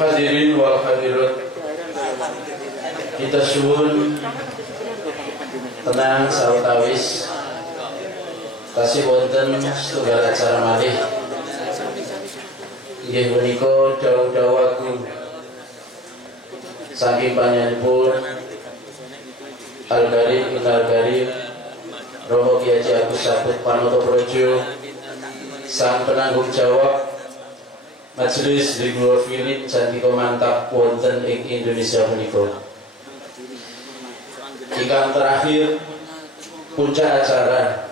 Hadirin wal hadirat, kita suwun tenang sawetawis tasih wonten setunggal acara malih inggih punika dawuh-dawuh agung saking panjenenganipun Al-Karim Al-Karim Romo Kiai Haji Agus Sabut Panotoprojo, sang penanggung jawab Majelis Diglo Filip Candika Mantap wonten ing Indonesia punika. Ingkang terakhir puncak acara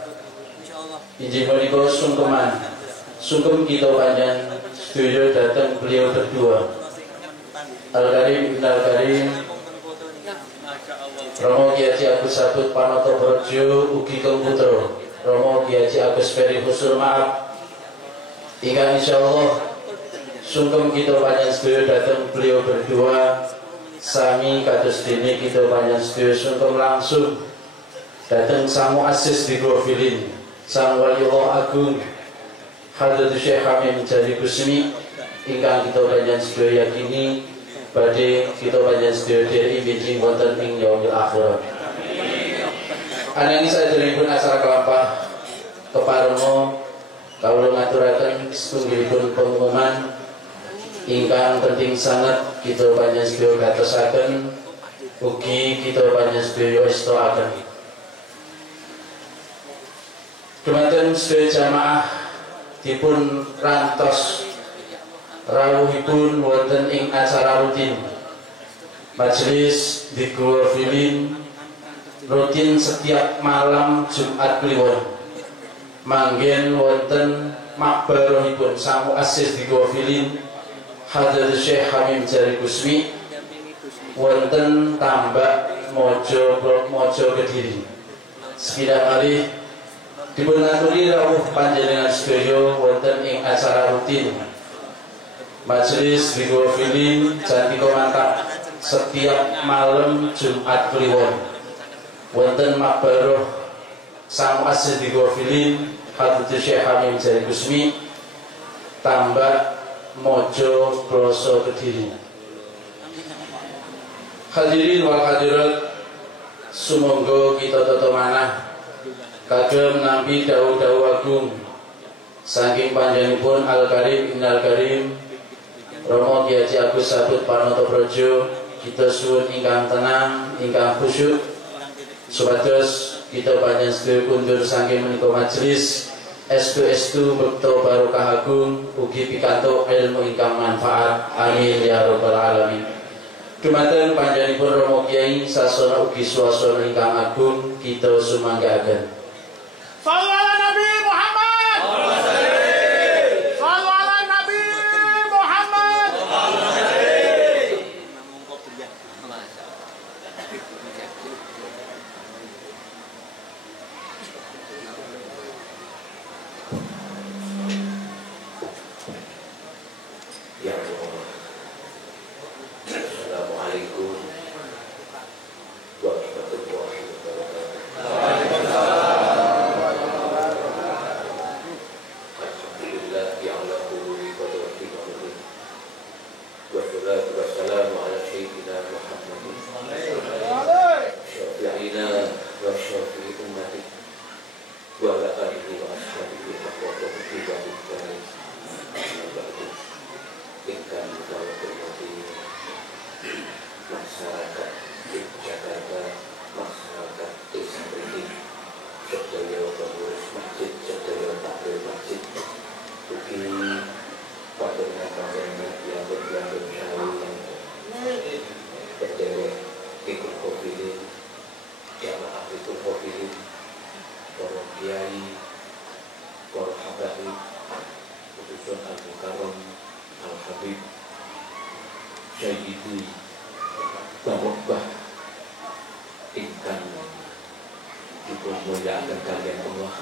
injih punika sungkem kita panjang sedaya datang beliau berdua Al-Karim Al-Karim Romo Kiai Haji Agus Sabut Panotoprojo ugi kang putra Romo Kiai Haji Agus Ferry Husnul Maaf ingkang insyaallah sungkem kita panjang sedaya datang beliau berdua sami kados dene kita panjang sedaya sungkem langsung datang samu asis di Glofilin sang waliullah agung Hadratus Syekh Hamim Jari Kusmi ingkang kita panjang sedaya yakini badhe kita panjang sedaya dherek benjing wonten ing yaumil akhirat. Ananging saderengipun acara kelampah keparenga kawula ngaturaken setunggalipun pengumuman ingkang penting sangat kita panjang sedaya gatosaken ugi kita panjang sedaya estoaken. Dumateng sedaya jamaah dipun rantos rawuhipun wonten ing acara rutin Majelis Diglo Filin rutin setiap malam Jumat Kliwon manggen wonten makbarohipun samu asis Diglo Filin Hadratus Syekh Hamim Jari Kusmi wonten Tambak Mojo Kediri. Sekitar malih dipun aturi rawuh panjenengan sedaya wonten ing acara rutin Majelis Diglo Filin Candika Mantap setiap malam Jumat Kliwon wonten makbaroh samu asis Diglo Filin Hadratus Syekh Hamim Jari Kusmi Tambak Mojo Ploso Kediri. Hadirin wal hadirat, sumangga kita tata manah kagem nampi dawuh-dawuh agung saking panjenenganipun Al-Karim Al-Karim Romo Kiai Haji Agus Sabut Panotoprojo. Kita suwun ingkang tenang, ingkang khusyuk supados kita panjenengan sedaya kundur saking menika majelis estu bekto barokah agung ugi pikantuk ilmu ingkang manfaat. Amin ya rabbal alamin. Dumateng panjenenganipun Romo Kiai sasana ugi swasana ingkang agung kita sumanggaken. Sallu ala Nabi Muhammad. Sallu ala Nabi Muhammad. Sayyidi Bapak ingkang dipun mulyakaken kaliyan Allah.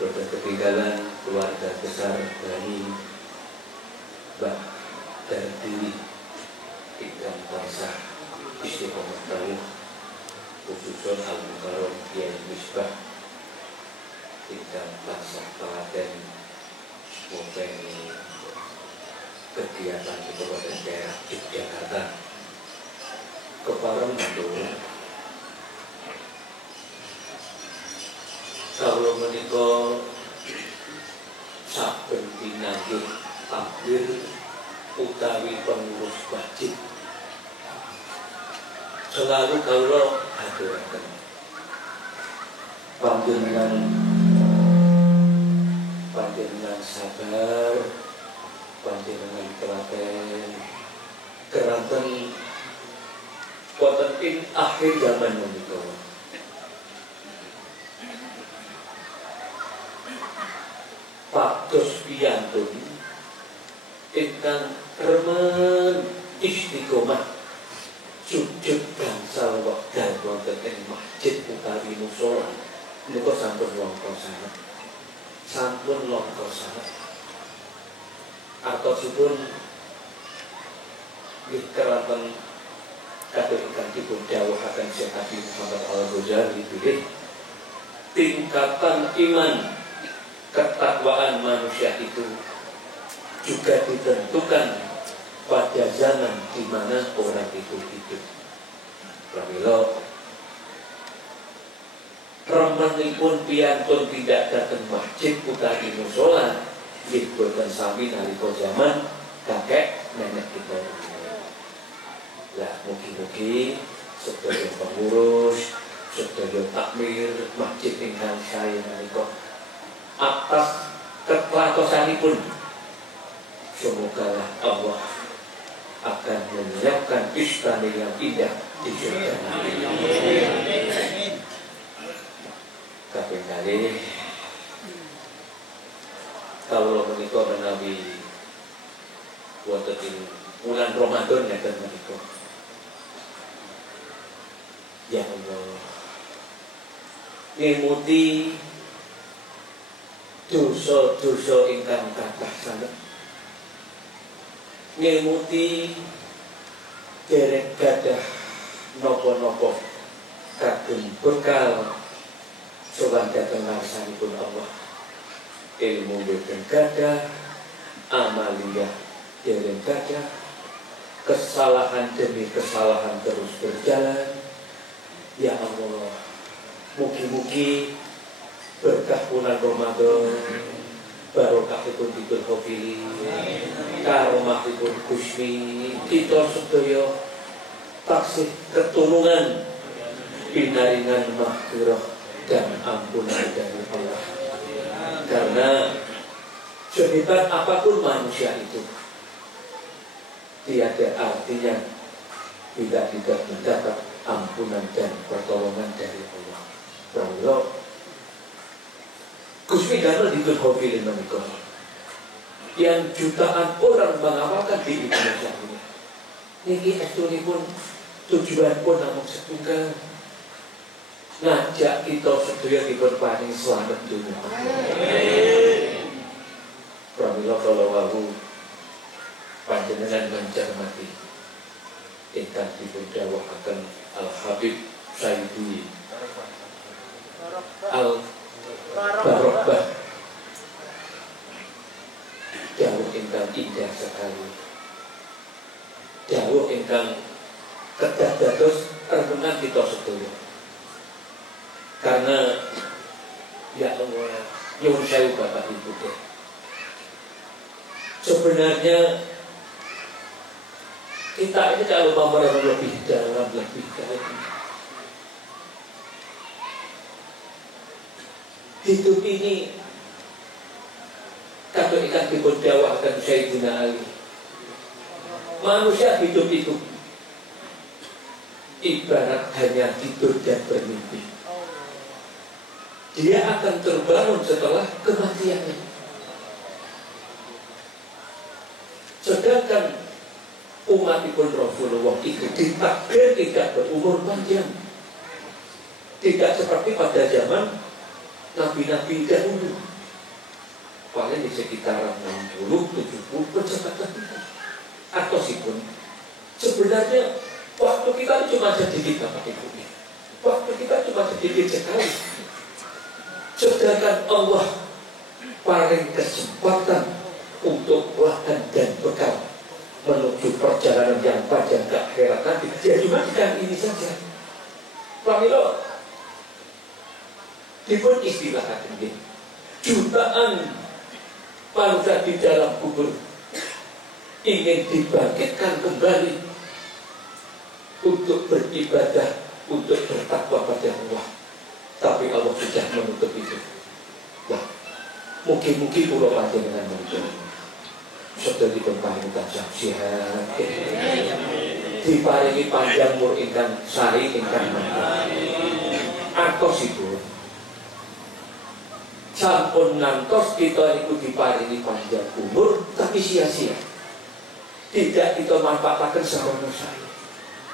Boten ketinggalan keluarga besar dari Mbah Dardi ingkang tansah istiqomah kaliyan, khususipun Al-Mukarram Kyai Misbah ingkang tansah telaten ngopengi kegiatan di Kabupaten daerah Yogyakarta. Kepareng matur kawula menika saben pinanggih takbir utawi pengurus masjid selalu kawula aturaken panjenengan sabar, panjenengan telaten keranten wonten ing akhir zaman menika. Pados piyantun ingkang remen istiqomah sujud gangsal wekdal wonten ing masjid utawi musala menika sampun langka sanget. Sampun langka sanget. Artosipun nggih keranten kados ingkang dipun dawuhaken Syekh Habib Muhammad Al-Ghazali bilih tingkatan iman ketakwaan manusia itu juga ditentukan pada zaman di mana orang itu hidup. Pramila remenipun piyantun tidak datang masjid utawi musala nggih boten sami nalika zaman kakek nenek kita. Lah mugi-mugi sedaya pengurus, sedaya takmir masjid ingkang saya nalika atas keklakosanipun semoga Allah akan menyiapkan istana yang indah di surga. Kaping kalih kawula menika menawi wonten ing bulan Ramadan ngeten menika. Ya Allah, ngemuti dosa-dosa ingkang kathah sanget, ngemuti derek gadah napa-napa kagem bekal sowan dhateng ngarsanipun Allah. Ilmu boten gadah, amaliyah dereng gadah, kesalahan demi kesalahan terus berjalan. Ya Allah, mugi-mugi berkah bulan Ramadan, barokahipun dipun hofili, karomahipun Gusti, kita sedaya taksih ketulungan, pinaringan maghfirah dan ampunan dari Allah. Karena sehebat apapun manusia itu, tiada artinya bila tidak mendapat ampunan dan pertolongan dari Allah. Pramila Gusti damel dipun hofili menika yang jutaan orang mengamalkan di Indonesia ini. Niki estunipun tujuanipun namung setunggal, ngajak kita sedaya dipun paring slamet dunya. Pramila kala wau panjenengan mencermati ingkang dipun dawuhaken Al-Habib Sayyidi Al-Barobbah, dawuh ingkang indah sekali, dawuh ingkang kedah dados renungan kita sedaya. Karena ya Allah, nyuwun sewu Bapak Ibu deh, sebenarnya kita ini kalau memperhatikan lebih dalam, hidup ini kata ikan dipun dawuhaken Sayyidina Ali, manusia hidup itu ibarat hanya tidur dan bermimpi. Dia akan terbangun setelah kematiannya. Sedangkan umatipun Rasulullah itu ditakdir tidak berumur panjang. Tidak seperti pada zaman nabi-nabi dahulu. Paling di sekitar 60-70 percepatan itu. Atau sipun sebenarnya waktu kita cuma sedikit Bapak Ibu. Waktu kita cuma sedikit sekali. Sedangkan Allah paling kesempatan untuk lahan dan bekal menuju perjalanan yang panjang ke akhirat nanti. Ya cuma dengan ini saja. Pramila dipun istilahkan ini jutaan manusia di dalam kubur ingin dibangkitkan kembali untuk beribadah, untuk bertakwa pada Allah. Tapi Allah sudah menutup itu. Wah, mungkin pulau panjenengan menutup. Sudah diparingi tansah sehat, diparingi panjang umur ingkang sari ingkang mantap. Atosipun sampun ngantos kita itu diparingi panjang umur tapi sia-sia. Tidak kita manfaatkan sama saya.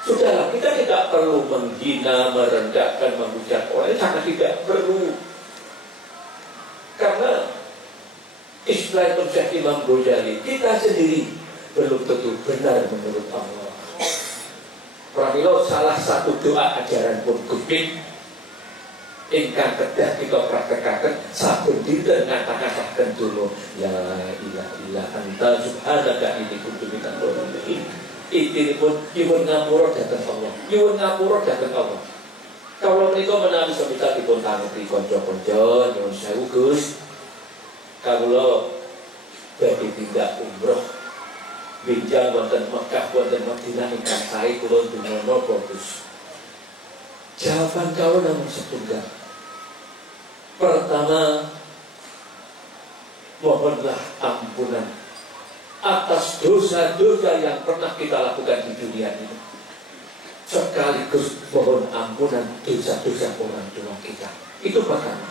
Sudahlah, kita tidak perlu menghina, merendahkan, menghujat orang, sangat tidak perlu. Karena istilah Syekh Imam Ghazali, kita sendiri belum tentu benar menurut Allah. Pramila salah satu doa ajaran pun Gusti ingkang kedah kita praktekaken saben dinten ngatakan dulu la ilaha illa anta subhanaka inni kuntu minadz dzalimin. Iki pun nyuwun ngapura dhateng Allah. Nyuwun ngapura dhateng Allah. Kalau menika menawi semisal dipun tangi kanca-kanca nyuwun sewu Gus. Kawula badhe tindak umroh benjang wonten Mekah wonten Madinah ingkang sae kula ndonga Gus. Jawaban kawula namung setunggal. Pertama, mohonlah ampunan atas dosa-dosa yang pernah kita lakukan di dunia ini. Sekaligus mohon ampunan dosa-dosa orang tua kita. Itu pertama.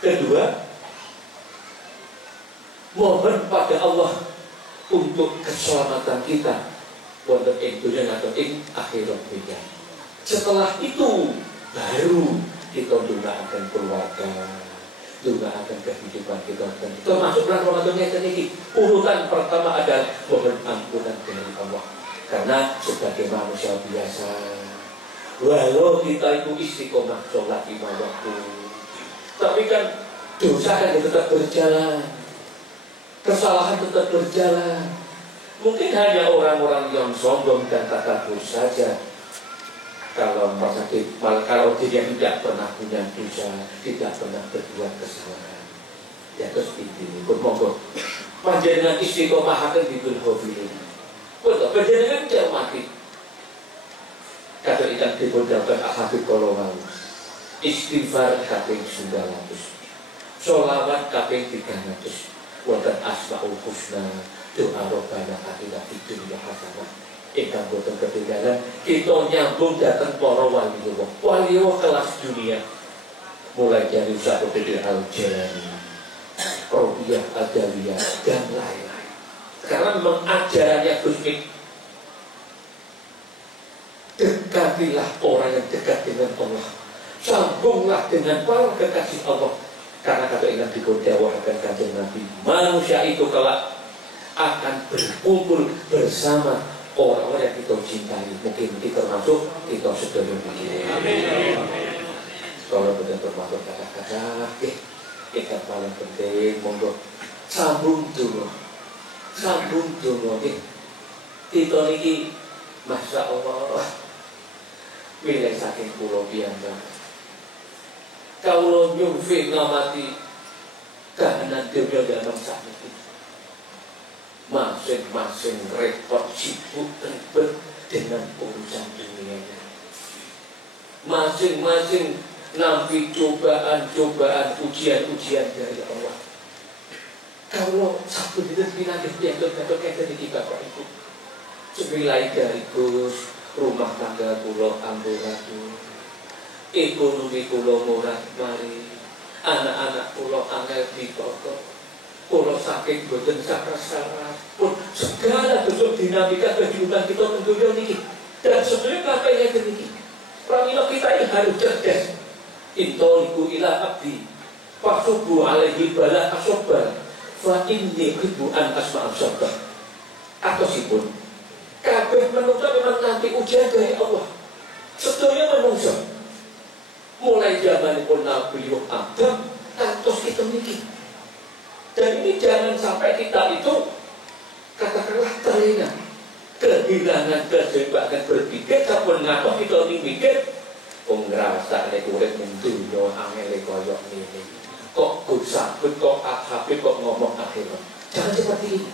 Kedua, mohon pada Allah untuk keselamatan kita wonten ing dunia atau ing akhirat dunia. Setelah itu baru kita doakan keluarga, doakan kehidupan kita. Termasuk bulan Ramadan ini urutan pertama adalah mohon ampunan dari Allah. Karena sebagai manusia biasa, walau kita itu istiqomah sholat 5 waktu, tapi kan dosa kan tetap berjalan, kesalahan tetap berjalan. Mungkin hanya orang-orang yang sombong dan takabur saja. Kalau dia tidak pernah punya dosa, tidak pernah berbuat kesalahan, ya terus ini monggo panjenengan istiqomahaken dipun hobi. Betul, panjenengan tidak mati. Kata ikan dipun dapat ahadul kolongan. Istighfar kaping 900, sholawat kaping 300, wonten asmaul husna, doa robbana atina fid dunya hasanah. Ingkang boten ketinggalan, kita nyambung datang para wali kelas dunia, mulai dari Syahrudin Al-Jalani, Robiah Adawiyah dan lain-lain. Karena memang ajarannya Gusti, dekatilah orang yang dekat dengan Allah, sambunglah dengan para kekasih Allah. Karena kata ingat dikudawahkan kanjeng Nabi, manusia itu kelak akan berkumpul bersama orang-orang yang kita cintai. Mungkin kita termasuk kita sedaya begini. Kalau benar termasuk kata-kata yang paling penting, monggo sambung dulu kita ini Masya Allah milih saking pulau biasa. Kalau nyufi ngamati kahanan dunia dalam saat itu, masing-masing repot, sibuk, ribet dengan urusan dunianya. Masing-masing nampi cobaan-cobaan, ujian-ujian dari Allah. Kalau satu itu pindah-pindah jatuh-jatuh kayak tadi Bapak Ibu, semilai dari Gus, rumah tangga pulau amburadul, ekonomi pulau murah mari, anak-anak pulau angel di kota. Kalau sakit boten sakras-sakras pun segala bentuk dinamika kehidupan kita tentunya ini. Dan sebenarnya apa yang demikian? Pramila kita ini harus cerdas. Intoliku ila abdi fasubu alaihi bala asobar fa inni ribuan asma asobar. Atau sipun kabeh manusia memang nanti ujian dari Allah. Sebenarnya manusia mulai zaman pun Nabi Adam kantos kita mikir. Dan ini jangan sampai kita itu katakanlah terlena kehilangan keseimbangan berpikir kapun ngatos kita ini mikir ngerasa nek urip ning dunya angel koyo ngene. Kok kusabut kok habis kok ngomong akhirat. Jangan seperti ini.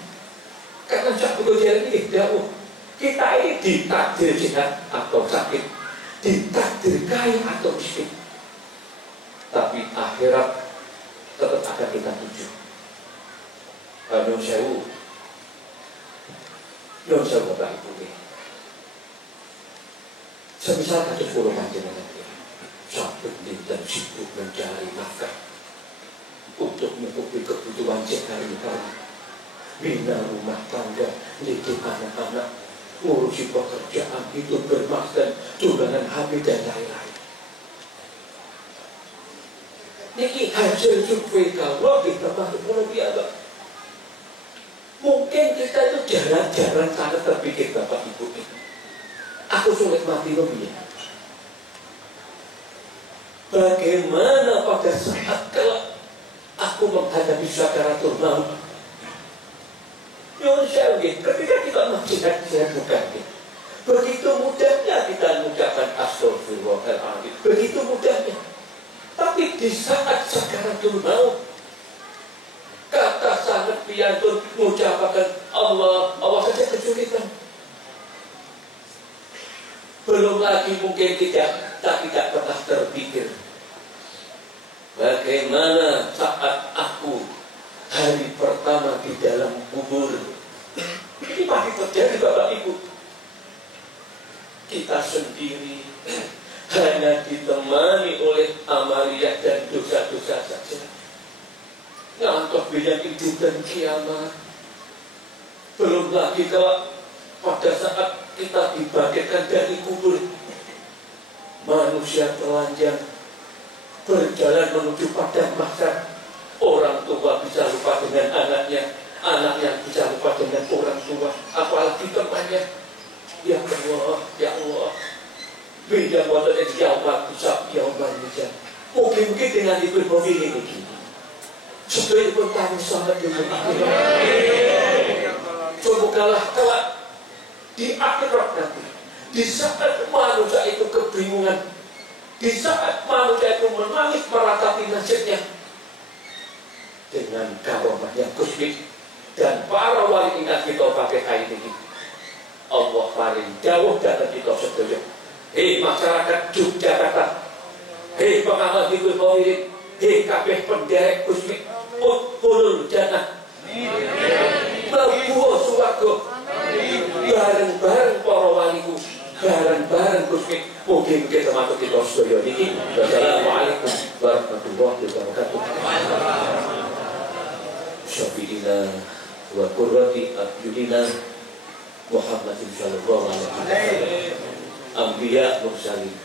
Karena satu kejadian ini jauh. Kita ini ditakdir sehat atau sakit, ditakdir kaya atau miskin. Tapi akhirat tetap akan kita tuju. Nun sewu Bapak Ibu. Semisal kados kula panjenengan saben dinten sibuk mencari nafkah untuk menutupi kebutuhan sehari-hari, bina rumah tangga, didik anak-anak, ngurusi pekerjaan, hidup bermaksud, tunangan hamil dan lain-lain. Niki hasil survei kalau di tempat biasa. Mungkin kita itu jarang-jarang sangat terpikir Bapak Ibu. Aku sulit mati lebih. Bagaimana pada saat kalau aku menghadapi sakaratul maut? Ketika kita menjihad bukan. Begitu mudahnya kita mengucapkan astagfirullahaladzim. Begitu mudahnya. Tapi di saat sakaratul maut, kata sangat piantun mengucapkan Allah saja kesulitan. Belum lagi mungkin kita tidak pernah terpikir bagaimana saat aku hari pertama di dalam kubur. Ini pasti terjadi Bapak Ibu. Kita sendiri hanya ditemani oleh amaliyah dan dosa-dosa saja. Ngantos bila hidup dan kiamat. Belum lagi kalau pada saat kita dibangkitkan dari kubur, manusia telanjang berjalan menuju padang mahsyar. Orang tua bisa lupa dengan anaknya, anak yang bisa lupa dengan orang tua, apalagi temannya. Ya Allah, ya Allah. Bila waktu itu jawab bisa jawab saja. Mungkin dengan itu mobil ini. Sebenarnya pun tahu sangat yang cobalah kelak di akhirat nanti, di saat manusia itu kebingungan, di saat manusia itu menangis meratapi nasibnya, dengan karomah yang kosmik dan para wali ingat kita pakai kain ini, Allah paling jauh dari kita setuju. Hei masyarakat Yogyakarta, hei pengamal hidup maulid, hei kabeh penderek kosmik, Udkhulul jannah, mlebu swarga, bareng-bareng para waliku, bareng-bareng Gusti. Mugi-mugi termasuk kita sedaya niki. Wassalamualaikum warahmatullahi wabarakatuh. Syafi'ina wa qurrati a'yunina Muhammadin sallallahu alaihi wasallam. Anbiya mursalin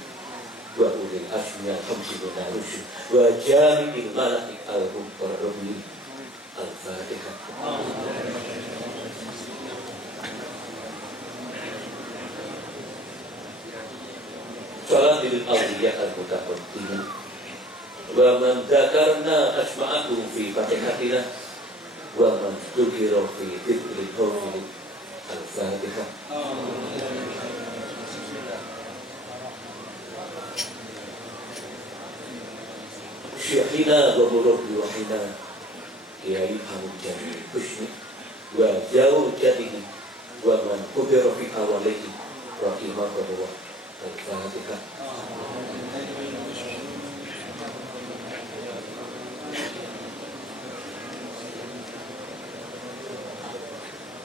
wa ulil azmi al-khamsina rusul wa jami'il malaik al-muqarrabin. Al-Fatihah. Salam lil awliya al-mutaqaddimin wa man dzakarna asma'ahu fi fatihatina wa man dzukira fi dzikril hawfi. Al-Fatihah. Syekhina wa murabbi wahina Kiai Hamid Jamil Husni wa zaujatihi wa man qudira fi awalihi rahimahullah. Al-Fatihah.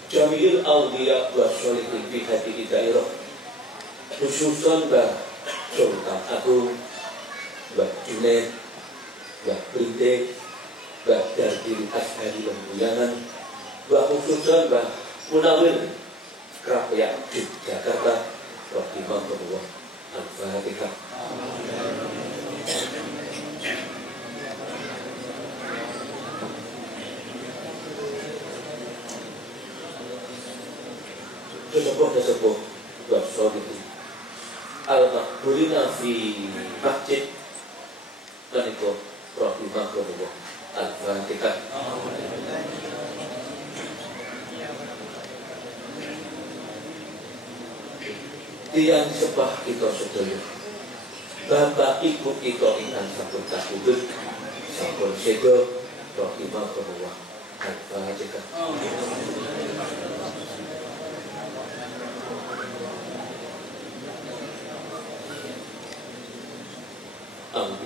Jamil awliya wa sholihin fi hadihi dairah, khususan Mbah Sultan Agung, Mbah Junaid, Mbah Brintik, Mbah Dardir Ashari Lembuyangan, Mbah khususan Mbah Munawir Rakyat Yogyakarta rahimahullah. Al-Fatihah. Sesepuh dosa itu al-makburina fi masjid dan itu rahimahullah. Al-Fatihah. Tiang sebah kita sedaya bapak ibu kita ingkang sampun kasebut sampun seda rahimahullah. Al-Fatihah.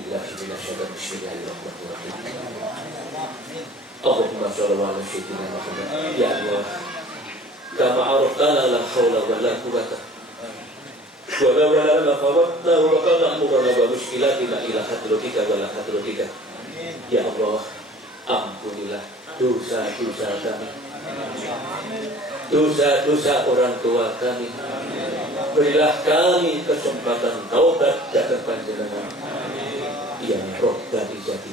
Bismillahirrahmanirrahim. Allahumma shalli ala sayyidina Muhammad. Ya Allah, kama arafana la haula wa la quwwata wa la wala la quwwata wa kana amruna wa mushkilatina ila hadratika wa la hadratika. Ya Allah, ampunilah dosa-dosa kami, dosa-dosa orang tua kami. Berilah kami kesempatan taubat dan panjenengan. Ya Rabbal Izzati.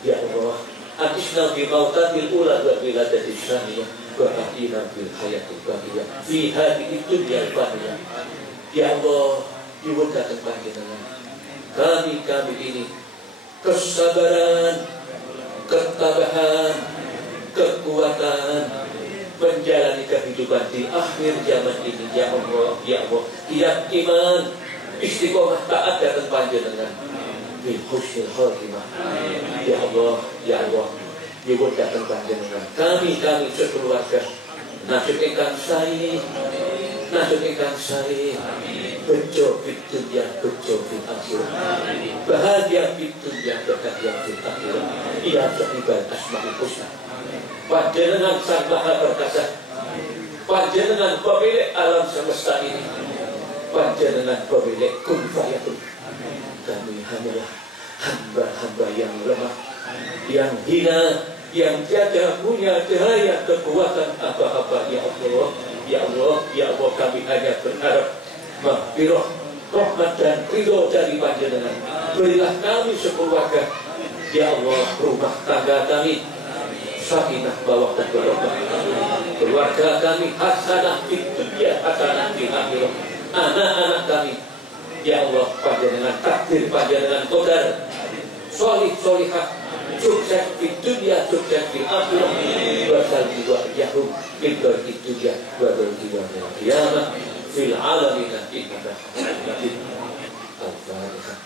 Ya Allah, atisna bi mautatil ula wa biladatis saniyah wa atina bil hayatil baqiyah fi hadhihi dunya faniyah. Ya Allah, nyuwun dhateng panjenengan. Kami ini kesabaran, ketabahan, kekuatan menjalani kehidupan di akhir zaman ini. Ya Allah, ya Allah, tiap iman istiqomah taat dhateng panjenengan. Bil husnul khatimah. Ya Allah, ya Allah, nyuwun dhateng panjenengan. Kami sekeluarga nasib ingkang sae, nasib ingkang sae, bejo fid dunya, bejo fil akhirah, bahagia fid dunya, bahagia fil akhirah. Ya sahibal asmaul husna. Panjenengan Sang Maha Perkasa, panjenengan pemilik alam semesta ini, panjenengan pemilik kun fayakun. Kami hanyalah hamba-hamba yang lemah, yang hina, yang tiada punya daya kekuatan apa-apa. Ya Allah, ya Allah, ya Allah, kami hanya berharap maghfirah, rahmat dan ridho dari panjenengan. Berilah kami sekeluarga, ya Allah, rumah tangga kami sakinah bawah dan barokah, keluarga kami hasanah di dunia, hasanah di akhirat, anak-anak kami, ya Allah, panjenengan takdir, panjenengan qadar, solih solihah, sukses di dunia, sukses di akhirat, wasalli wa yahum min barki dunia wa barki wa qiyamah fil alamin innaka hamidun majid. Al-Fatihah.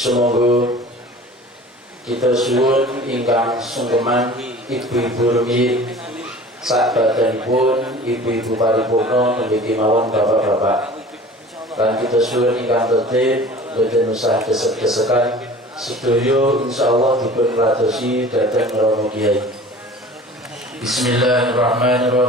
Semoga kita suwun ingkang sungkeman ibu-ibu rumiyin sak badanipun, ibu-ibu paripurna nembe mawon bapak-bapak. Lan kita suwun ingkang tertib boten usah desek-desekan sedaya insyaallah dipun radosi dhateng romo kiai. Bismillahirrahmanirrahim.